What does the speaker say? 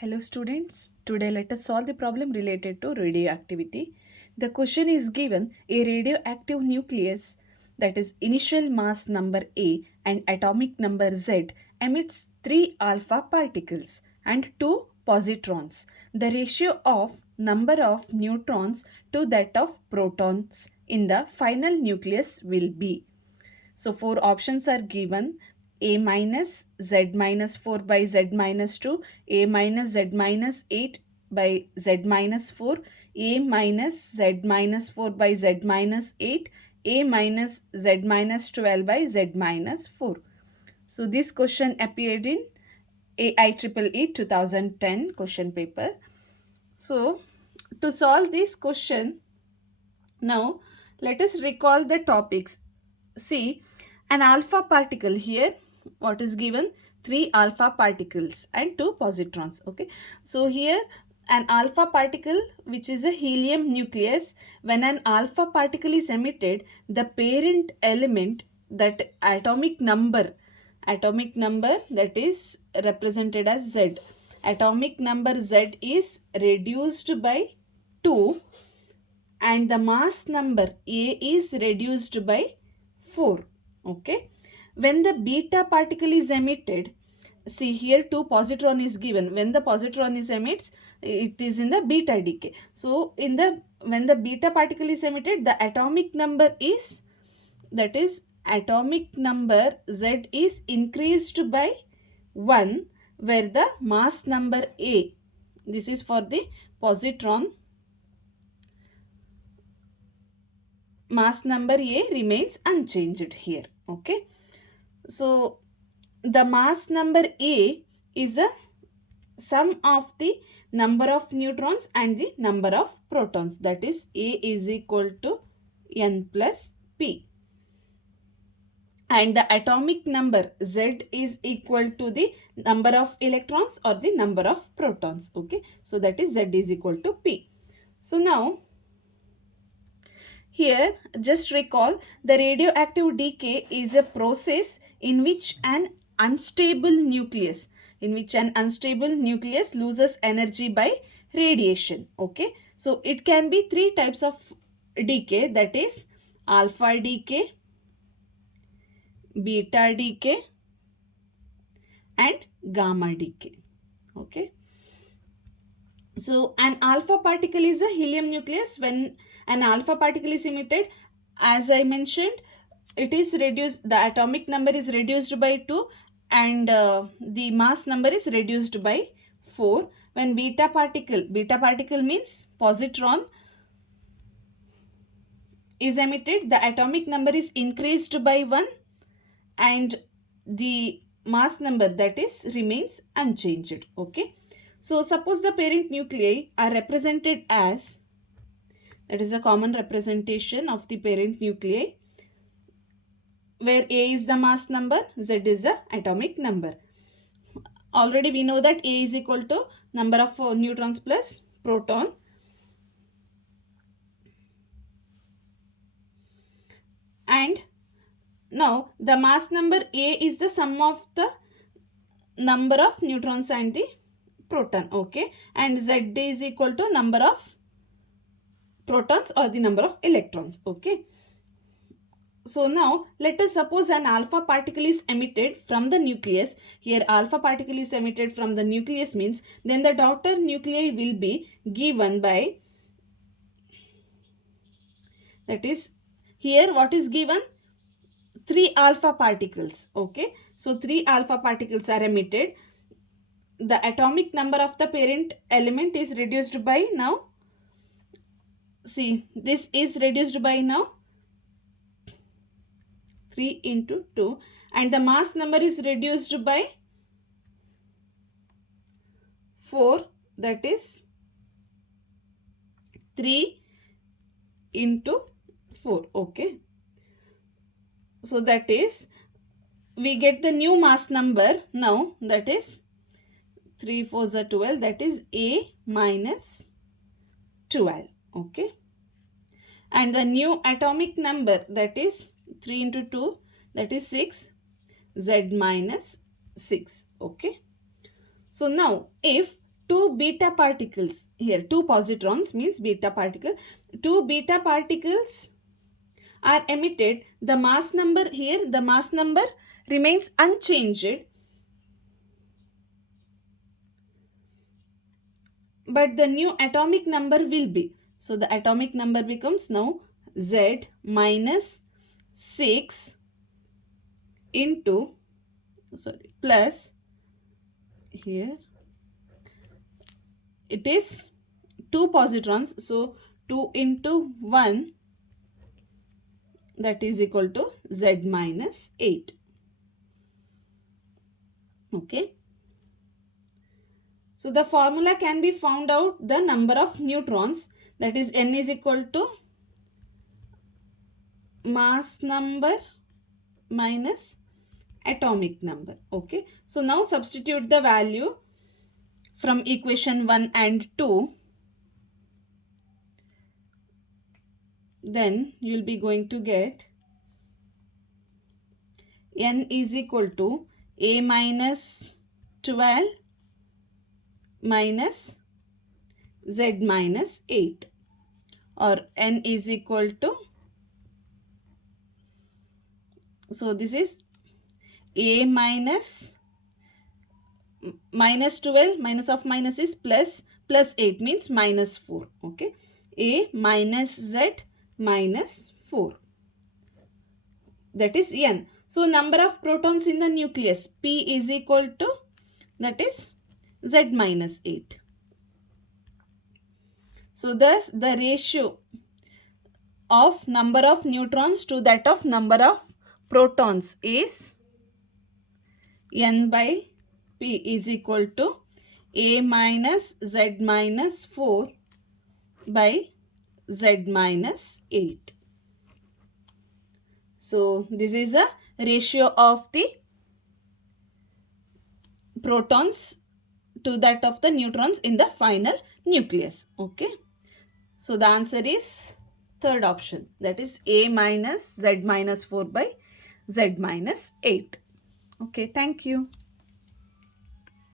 Hello students, today let us solve the problem related to radioactivity. The question is given a radioactive nucleus that is initial mass number A and atomic number Z emits 3 alpha particles and 2 positrons. The ratio of number of neutrons to that of protons in the final nucleus will be. So four options are given: a minus z minus 4 by z minus 2, a minus z minus 8 by z minus 4, a minus z minus 4 by z minus 8, a minus z minus 12 by z minus 4. So this question appeared in AIEEE 2010 question paper. So to solve this question, now let us recall the topics. See, an alpha particle here, what is given? 3 alpha particles and 2 positrons. Okay, so here an alpha particle, which is a helium nucleus, when an alpha particle is emitted, the parent element, that atomic number that is represented as Z, atomic number Z is reduced by 2 and the mass number A is reduced by 4. Okay, when the beta particle is emitted, see here 2 positron is given. When the positron is emits, it is in the beta decay. So in the when the beta particle is emitted, the atomic number is, that is atomic number Z is increased by 1, where the mass number A, this is for the positron, mass number A remains unchanged here. Okay, so the mass number A is a sum of the number of neutrons and the number of protons, that is A is equal to N plus P, and the atomic number Z is equal to the number of electrons or the number of protons. Okay, so that is Z is equal to P. So now here, just recall, the radioactive decay is a process in which an unstable nucleus, loses energy by radiation. Okay, so it can be three types of decay, that is alpha decay, beta decay, and gamma decay. Okay, so an alpha particle is a helium nucleus. When an alpha particle is emitted, as I mentioned, it is reduced, the atomic number is reduced by 2 and the mass number is reduced by 4. When beta particle means positron is emitted, the atomic number is increased by 1 and the mass number, that is, remains unchanged. Okay, so suppose the parent nuclei are represented as, that is a common representation of the parent nuclei, where A is the mass number, Z is the atomic number. Already we know that A is equal to number of neutrons plus proton. And now the mass number A is the sum of the number of neutrons and the proton. Okay, and Z is equal to number of protons or the number of electrons. Okay, so now let us suppose an alpha particle is emitted from the nucleus. Here alpha particle is emitted from the nucleus means then the daughter nuclei will be given by, that is here what is given, 3 alpha particles. Okay, so 3 alpha particles are emitted. The atomic number of the parent element is reduced by, now see, this is reduced by now 3 into 2 and the mass number is reduced by 4, that is 3 into 4. Okay, so that is, we get the new mass number now, that is 3 4s are 12, that is A minus 12. Okay, and the new atomic number, that is 3 into 2, that is 6, Z minus 6. Okay, so now if two beta particles here, two positrons means beta particle, two beta particles are emitted, the mass number here, the mass number remains unchanged, but the new atomic number will be. So the atomic number becomes now Z minus 6 into, sorry, plus, here it is two positrons, so 2 into 1, that is equal to Z minus 8. Okay. So the formula can be found out the number of neutrons, that is N is equal to mass number minus atomic number. Okay. So now substitute the value from equation 1 and 2. Then you will be going to get N is equal to A minus 12 minus Z minus 8, or N is equal to, so this is A minus 12, minus of minus is plus, plus 8 means minus 4. Okay. A minus Z minus 4, that is N. So number of protons in the nucleus, P is equal to, that is Z minus 8. So thus the ratio of number of neutrons to that of number of protons is N by P is equal to A minus Z minus 4 by Z minus 8. So this is a ratio of the protons to that of the neutrons in the final nucleus. Okay. So the answer is third option, that is A minus Z minus 4 by Z minus 8. Okay, thank you.